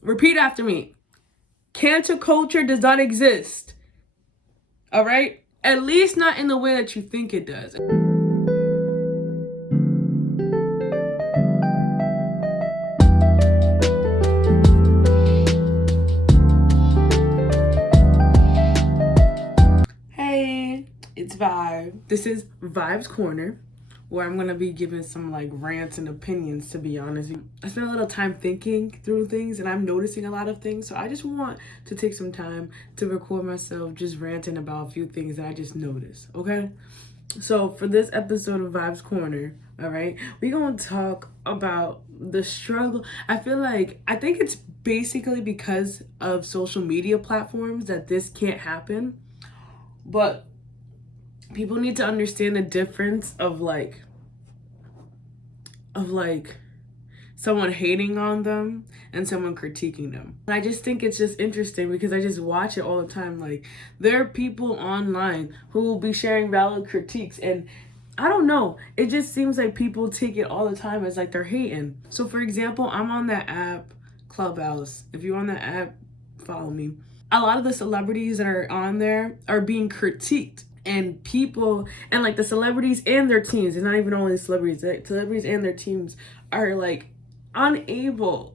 Repeat after me. Cancel culture does not exist. All right? At least not in the way that you think it does. Hey, it's Vibe. This is Vibe's Corner, where I'm gonna be giving some like rants and opinions, to be honest. I spent a little time thinking through things and I'm noticing a lot of things, so I just want to take some time to record myself just ranting about a few things that I just noticed, okay? So for this episode of Vibes Corner, all right, we're gonna talk about the struggle. I think it's basically because of social media platforms that this can't happen. But people need to understand the difference of someone hating on them and someone critiquing them. And I just think it's just interesting because I just watch it all the time. Like, there are people online who will be sharing valid critiques, and I don't know, it just seems like people take it all the time as like they're hating. So for example, I'm on that app Clubhouse. If you're on that app, follow me. A lot of the celebrities that are on there are being critiqued, and people and like the celebrities and their teams, it's not even only celebrities, the celebrities and their teams are like unable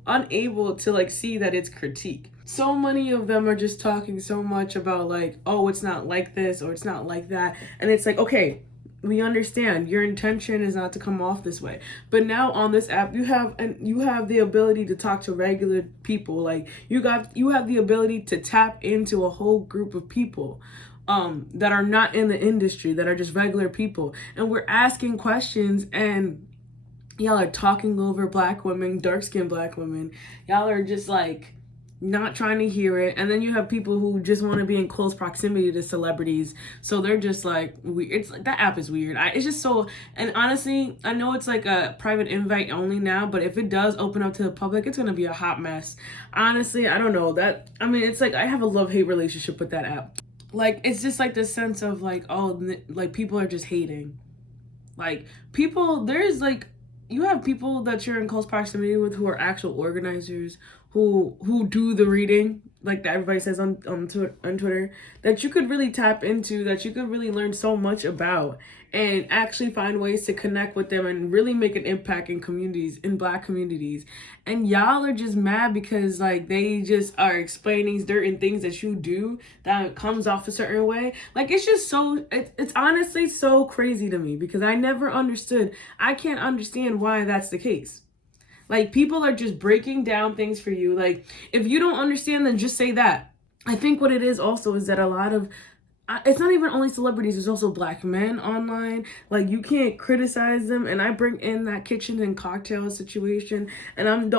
to like see that it's critique. So many of them are just talking so much about like, oh, it's not like this or it's not like that, and it's like, okay, we understand your intention is not to come off this way, but now on this app you have the ability to talk to regular people. Like, you have the ability to tap into a whole group of people that are not in the industry, that are just regular people, and we're asking questions, and y'all are talking over black women, dark-skinned black women. Y'all are just like not trying to hear it. And then you have people who just want to be in close proximity to celebrities, so they're just like, it's like, that app is weird. It's just so, and honestly, I know it's like a private invite only now, but if it does open up to the public, it's gonna be a hot mess. Honestly, I don't know that. I mean, it's like I have a love-hate relationship with that app. Like, it's just like this sense of like, oh, like people are just hating. Like, people, there's like, you have people that you're in close proximity with who are actual organizers, who do the reading, like that everybody says on Twitter, that you could really tap into, that you could really learn so much about, and actually find ways to connect with them and really make an impact in communities, in black communities. And y'all are just mad because like they just are explaining certain things that you do that comes off a certain way. Like, it's just so, it's honestly so crazy to me because I never understood. I can't understand why that's the case. Like, people are just breaking down things for you. Like, if you don't understand, then just say that. I think what it is also is that a lot of, it's not even only celebrities, there's also black men online. Like, you can't criticize them. And I bring in that kitchen and cocktail situation, and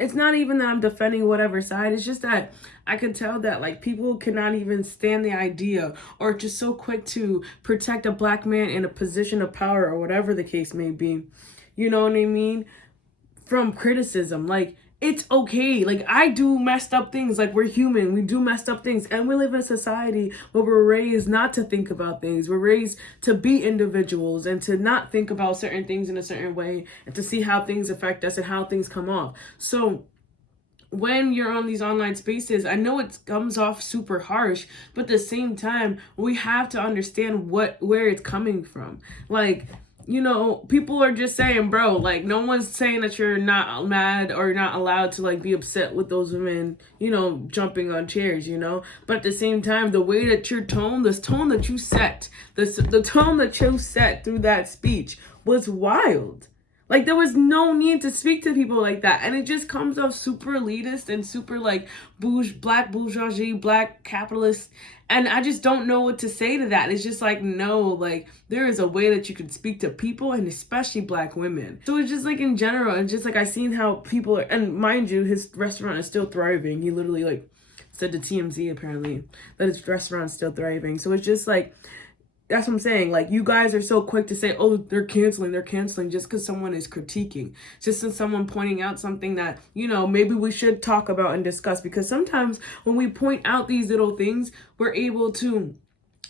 it's not even that I'm defending whatever side. It's just that I can tell that like people cannot even stand the idea, or just so quick to protect a black man in a position of power or whatever the case may be. You know what I mean? From criticism. Like, it's okay. Like, I do messed up things. Like, we're human. We do messed up things. And we live in a society where we're raised not to think about things. We're raised to be individuals and to not think about certain things in a certain way, and to see how things affect us and how things come off. So when you're on these online spaces, I know it comes off super harsh, but at the same time, we have to understand where it's coming from. Like, you know, people are just saying, bro, like, no one's saying that you're not mad or not allowed to like be upset with those women, you know, jumping on chairs, you know. But at the same time, the way that your tone, this tone that you set, the tone that you set through that speech was wild. Like, there was no need to speak to people like that. And it just comes off super elitist and super like black bourgeoisie, black capitalist. And I just don't know what to say to that. It's just like, no, like, there is a way that you can speak to people, and especially black women. So it's just like, in general, it's just like I seen how people are, and mind you, his restaurant is still thriving. He literally like said to TMZ apparently that his restaurant's still thriving. So it's just like, that's what I'm saying. Like, you guys are so quick to say, oh, they're canceling just because someone is critiquing. Just as someone pointing out something that, you know, maybe we should talk about and discuss. Because sometimes when we point out these little things, we're able to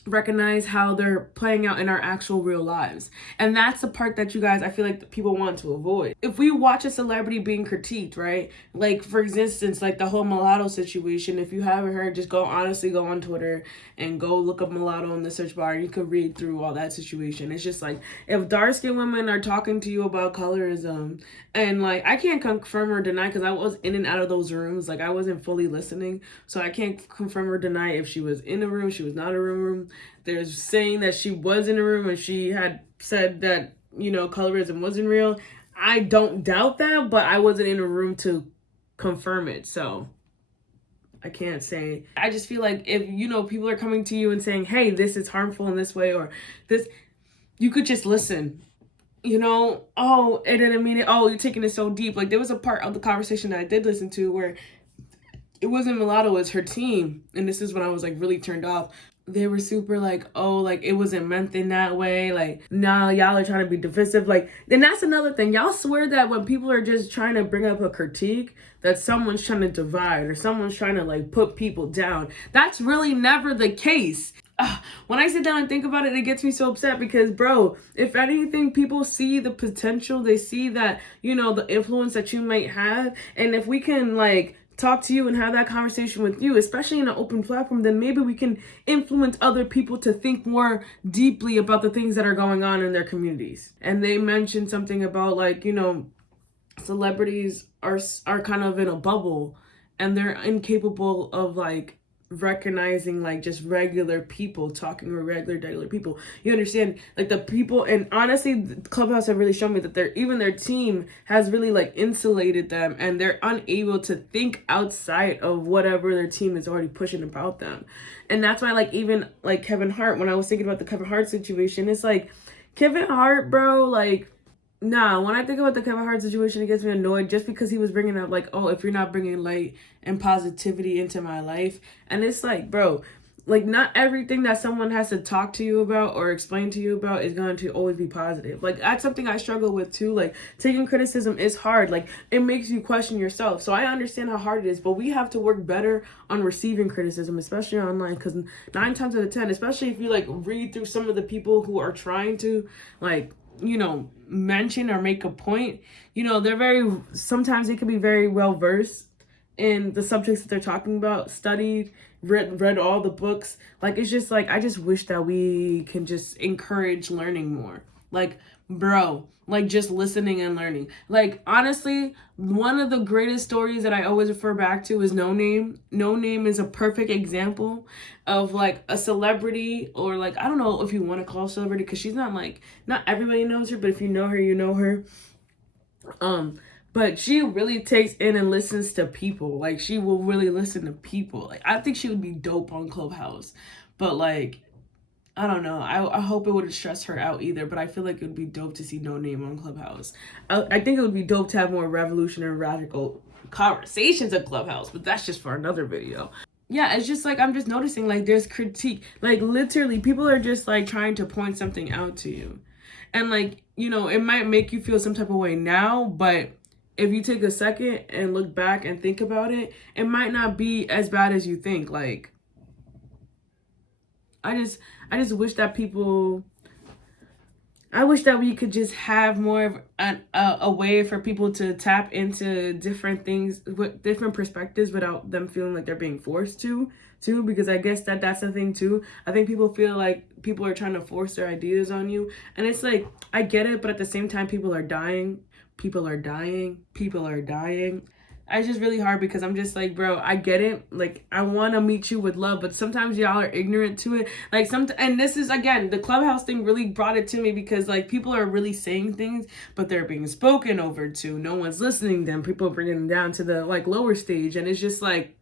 recognize how they're playing out in our actual real lives. And that's the part that you guys, I feel like people want to avoid. If we watch a celebrity being critiqued, right? Like, for instance, like the whole mulatto situation, if you haven't heard, just go on Twitter and go look up mulatto in the search bar, and you could read through all that situation. It's just like, if dark-skinned women are talking to you about colorism, and like, I can't confirm or deny because I was in and out of those rooms, like I wasn't fully listening, so I can't confirm or deny if she was in a room, she was not in a room. There's saying that she was in a room and she had said that, you know, colorism wasn't real. I don't doubt that, but I wasn't in a room to confirm it, so I can't say. I just feel like if, you know, people are coming to you and saying, hey, this is harmful in this way, or this, you could just listen. You know, oh, and then immediately, oh, you're taking it so deep. Like, there was a part of the conversation that I did listen to where it wasn't mulatto, it was her team. And this is when I was like really turned off. They were super like, oh, like it wasn't meant in that way. Like, nah, y'all are trying to be divisive. Like, then that's another thing. Y'all swear that when people are just trying to bring up a critique, that someone's trying to divide or someone's trying to like put people down. That's really never the case. When I sit down and think about it, it gets me so upset because, bro, if anything, people see the potential. They see that, you know, the influence that you might have. And if we can like talk to you and have that conversation with you, especially in an open platform, then maybe we can influence other people to think more deeply about the things that are going on in their communities. And they mentioned something about like, you know, celebrities are kind of in a bubble and they're incapable of like recognizing like just regular people talking to regular people. You understand, like the people, and honestly Clubhouse have really shown me that their team has really like insulated them and they're unable to think outside of whatever their team is already pushing about them. And that's why like even like Kevin Hart, when I was thinking about the Kevin Hart situation, it's like Kevin Hart, bro, like nah, when I think about the Kevin Hart situation, it gets me annoyed just because he was bringing up like, oh, if you're not bringing light and positivity into my life. And it's like, bro, like not everything that someone has to talk to you about or explain to you about is going to always be positive. Like that's something I struggle with too. Like taking criticism is hard. Like it makes you question yourself. So I understand how hard it is, but we have to work better on receiving criticism, especially online, because 9 times out of 10, especially if you like read through some of the people who are trying to like, you know, mention or make a point, you know, sometimes they can be very well versed in the subjects that they're talking about, studied, read all the books. Like, it's just like, I just wish that we can just encourage learning more. Like, bro, like just listening and learning. Like, honestly, one of the greatest stories that I always refer back to is No Name. No Name is a perfect example of like a celebrity, or like, I don't know if you want to call her celebrity, because she's not like, not everybody knows her, but if you know her, you know her. But she really takes in and listens to people. Like, she will really listen to people. Like, I think she would be dope on Clubhouse. But like, I don't know. I hope it wouldn't stress her out either, but I feel like it would be dope to see No Name on Clubhouse. I think it would be dope to have more revolutionary, radical conversations at Clubhouse, but that's just for another video. Yeah, it's just like, I'm just noticing like there's critique. Like literally people are just like trying to point something out to you. And like, you know, it might make you feel some type of way now, but if you take a second and look back and think about it, it might not be as bad as you think. Like, I just wish that I wish that we could just have more of a way for people to tap into different things with different perspectives without them feeling like they're being forced to, because I guess that's the thing too. I think people feel like people are trying to force their ideas on you, and it's like, I get it, but at the same time, people are dying. It's just really hard because I'm just like, bro, I get it. Like, I want to meet you with love, but sometimes y'all are ignorant to it. Like, and this is, again, the Clubhouse thing really brought it to me because, like, people are really saying things, but they're being spoken over to. No one's listening to them. People are bringing them down to the, like, lower stage. And it's just like,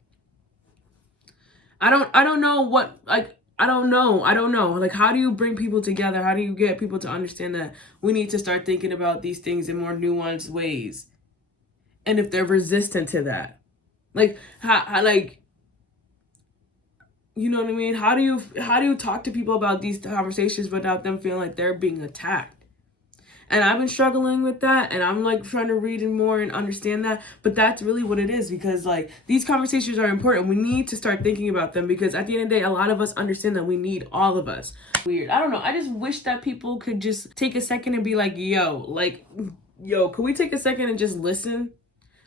I don't know what, like, I don't know. Like, how do you bring people together? How do you get people to understand that we need to start thinking about these things in more nuanced ways? And if they're resistant to that, like, how like, you know what I mean? How do you talk to people about these conversations without them feeling like they're being attacked? And I've been struggling with that, and I'm like trying to read more and understand that. But that's really what it is, because like these conversations are important. We need to start thinking about them, because at the end of the day, a lot of us understand that we need all of us. Weird. I don't know. I just wish that people could just take a second and be like, yo, can we take a second and just listen?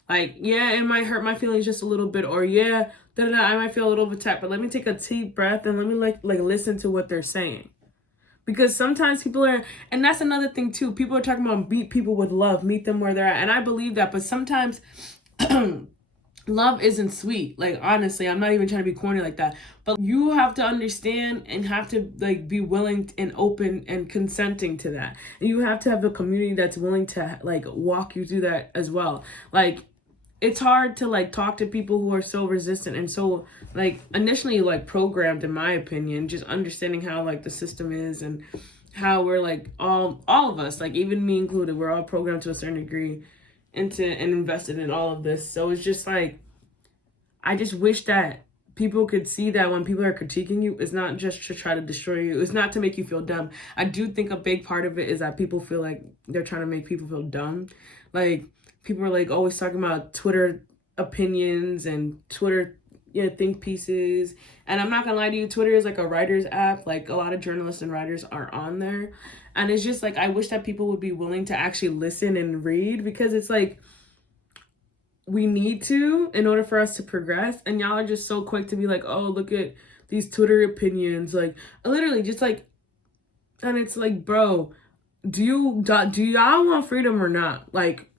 Like, yeah, it might hurt my feelings just a little bit, or yeah, I might feel a little bit attacked, but let me take a deep breath and let me like listen to what they're saying. Because sometimes people are, and that's another thing too, people are talking about meet people with love, meet them where they're at. And I believe that, but sometimes love isn't sweet. Like, honestly, I'm not even trying to be corny like that. But you have to understand and have to like be willing and open and consenting to that. And you have to have a community that's willing to like walk you through that as well. Like, it's hard to like talk to people who are so resistant and so like initially like programmed, in my opinion, just understanding how like the system is and how we're like all of us, like even me included, we're all programmed to a certain degree into and invested in all of this. So it's just like, I just wish that people could see that when people are critiquing you, it's not just to try to destroy you. It's not to make you feel dumb. I do think a big part of it is that people feel like they're trying to make people feel dumb. Like, people are like always talking about Twitter opinions and Twitter, think pieces. And I'm not gonna lie to you, Twitter is like a writer's app. Like, a lot of journalists and writers are on there. And it's just like, I wish that people would be willing to actually listen and read, because it's like, we need to in order for us to progress. And y'all are just so quick to be like, oh, look at these Twitter opinions. Like, literally just like, and it's like, bro, do y'all want freedom or not? Like,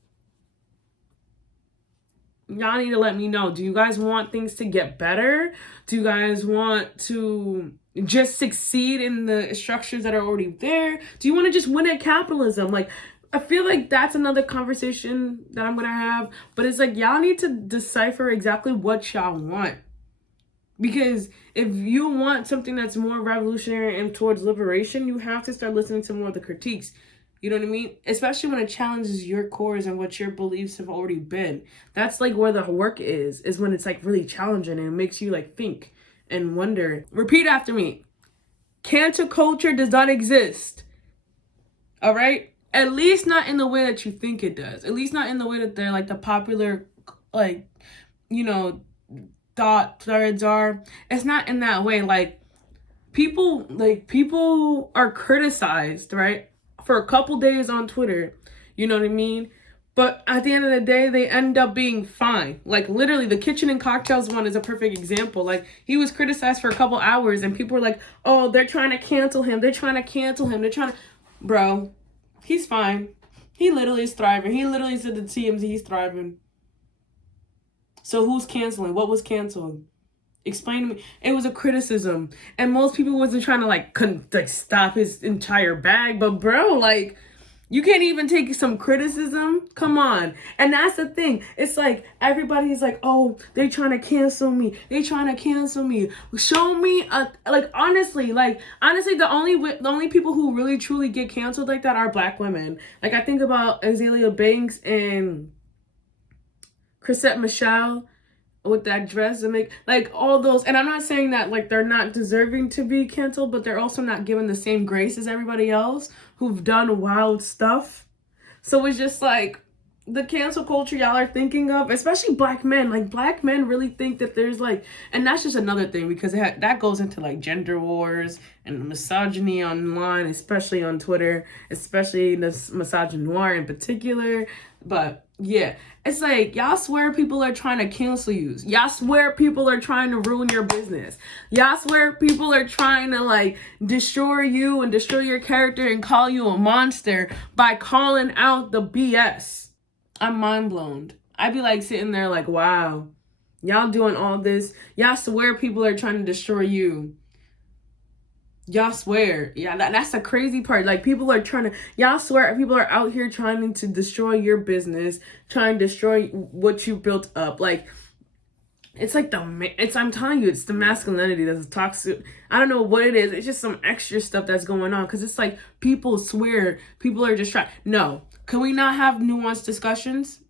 y'all need to let me know. Do you guys want things to get better? Do you guys want to just succeed in the structures that are already there? Do you want to just win at capitalism? Like, I feel like that's another conversation that I'm going to have. But it's like, y'all need to decipher exactly what y'all want. Because if you want something that's more revolutionary and towards liberation, you have to start listening to more of the critiques. You know what I mean? Especially when it challenges your cores and what your beliefs have already been. That's like where the work is when it's like really challenging and it makes you like think and wonder. Repeat after me. Cancel culture does not exist. All right? At least not in the way that you think it does. At least not in the way that they're like the popular, like, thought threads are. It's not in that way. Like, people are criticized, right, for a couple days on Twitter, you know what I mean? But at the end of the day, they end up being fine. Like, literally, the Kitchen and Cocktails one is a perfect example. Like, he was criticized for a couple hours, and people were like, oh, they're trying to cancel him. They're trying to cancel him. They're trying to... Bro, he's fine. He literally is thriving. He literally said to TMZ he's thriving. So who's canceling? What was canceled? Explain to me. It was a criticism. And most people wasn't trying to like stop his entire bag. But bro, like, you can't even take some criticism? Come on. And that's the thing. It's like, everybody's like, oh, they trying to cancel me. They trying to cancel me. Show me, honestly, the only people who really truly get canceled like that are Black women. Like, I think about Azalea Banks and Chrisette Michele with that dress and like all those. And I'm not saying that like they're not deserving to be canceled, but they're also not given the same grace as everybody else who've done wild stuff. So it's just like the cancel culture y'all are thinking of, especially Black men. Like, Black men really think that there's like, and that's just another thing, because that goes into like gender wars and misogyny online, especially on Twitter, especially this misogynoir in particular. But yeah, it's like, y'all swear people are trying to cancel you. Y'all swear people are trying to ruin your business. Y'all swear people are trying to like destroy you and destroy your character and call you a monster by calling out the BS. I'm mind blown. I'd be like sitting there like, wow, y'all doing all this. Y'all swear people are trying to destroy you. Y'all swear. Yeah, that's the crazy part. Like, y'all swear people are out here trying to destroy your business, trying to destroy what you built up. Like, it's like I'm telling you, it's the masculinity that's toxic. I don't know what it is. It's just some extra stuff that's going on. Because it's like, people swear people are just trying. No. Can we not have nuanced discussions?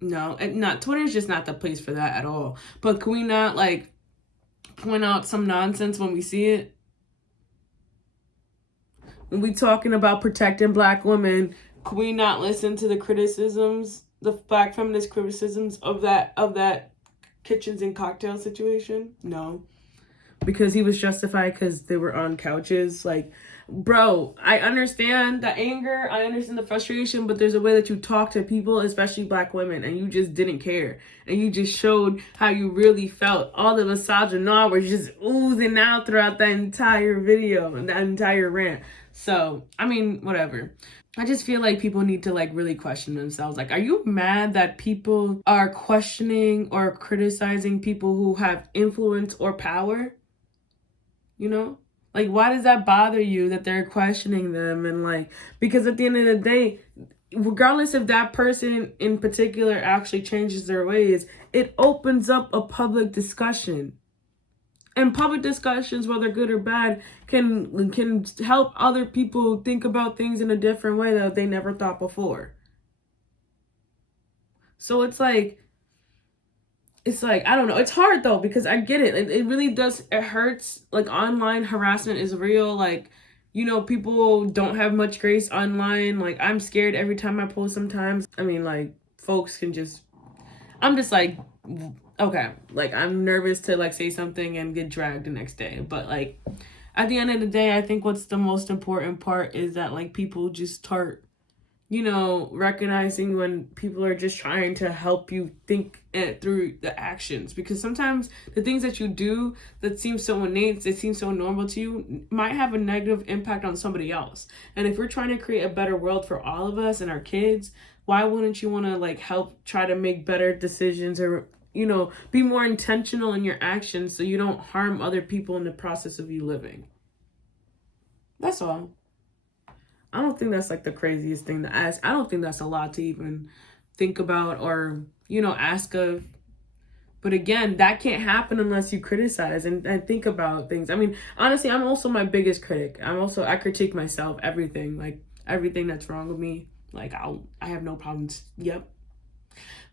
No. Twitter's just not the place for that at all. But can we not, like, point out some nonsense when we see it? when we talking about protecting Black women, could we not listen to the criticisms, the Black feminist criticisms of that kitchens and cocktail situation? No, because he was justified because they were on couches. Like, bro, I understand the anger, I understand the frustration, but there's a way that you talk to people, especially Black women, and you just didn't care. And you just showed how you really felt. All the misogyny was just oozing out throughout that entire video and that entire rant. So, I mean, whatever. I just feel like people need to like really question themselves. Like, are you mad that people are questioning or criticizing people who have influence or power? You know? Like, why does that bother you that they're questioning them? And like, because at the end of the day, regardless if that person in particular actually changes their ways, it opens up a public discussion. And public discussions, whether good or bad, can help other people think about things in a different way that they never thought before. So it's like, I don't know. It's hard though, because I get it. It really does. It hurts. Like, online harassment is real. Like, you know, people don't have much grace online. Like, I'm scared every time I post sometimes. I mean, like, folks can just, I'm just like, okay, like, I'm nervous to like say something and get dragged the next day. But like, at the end of the day, I think what's the most important part is that like people just start, you know, recognizing when people are just trying to help you think it through the actions. Because sometimes the things that you do that seem so innate, that seem so normal to you, might have a negative impact on somebody else. And if we're trying to create a better world for all of us and our kids, why wouldn't you want to like help try to make better decisions, or, you know, be more intentional in your actions so you don't harm other people in the process of you living? That's all. I don't think that's like the craziest thing to ask. I don't think that's a lot to even think about or, you know, ask of. But again, that can't happen unless you criticize and think about things. I mean, honestly, I'm also my biggest critic. I critique myself, everything, like everything that's wrong with me. Like, I have no problems. Yep.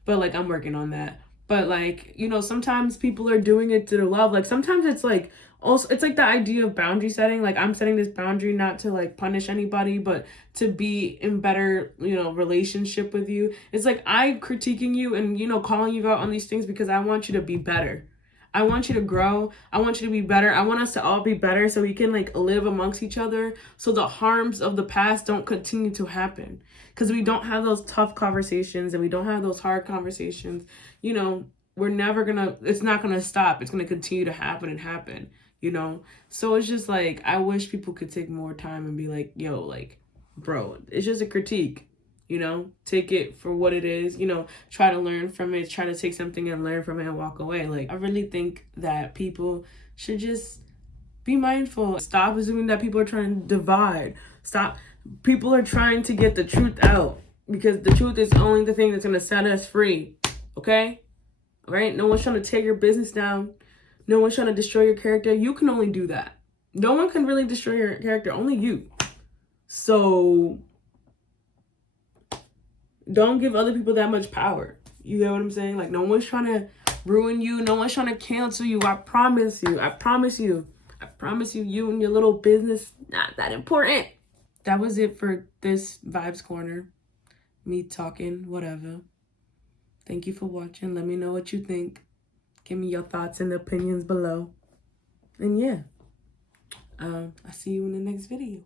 But like, I'm working on that. But like, you know, sometimes people are doing it to love. Like, sometimes it's like, also, it's like the idea of boundary setting. Like, I'm setting this boundary not to like punish anybody, but to be in better, you know, relationship with you. It's like I critiquing you and, you know, calling you out on these things because I want you to be better. I want you to grow. I want you to be better. I want us to all be better so we can like live amongst each other, so the harms of the past don't continue to happen. Because we don't have those tough conversations and we don't have those hard conversations, you know, it's not gonna stop. It's gonna continue to happen and happen, you know? So it's just like, I wish people could take more time and be like, yo, like, bro, it's just a critique, you know? Take it for what it is, you know, try to learn from it, try to take something and learn from it and walk away. Like, I really think that people should just be mindful. Stop assuming that people are trying to divide. Stop. People are trying to get the truth out, because the truth is only the thing that's going to set us free. Okay? All right? No one's trying to tear your business down. No one's trying to destroy your character. You can only do that. No one can really destroy your character. Only you. So don't give other people that much power. You get what I'm saying? Like, no one's trying to ruin you. No one's trying to cancel you. I promise you. I promise you. I promise you, you and your little business, not that important. That was it for this Vibes Corner. Me talking, whatever. Thank you for watching. Let me know what you think. Give me your thoughts and opinions below. And yeah, I'll see you in the next video.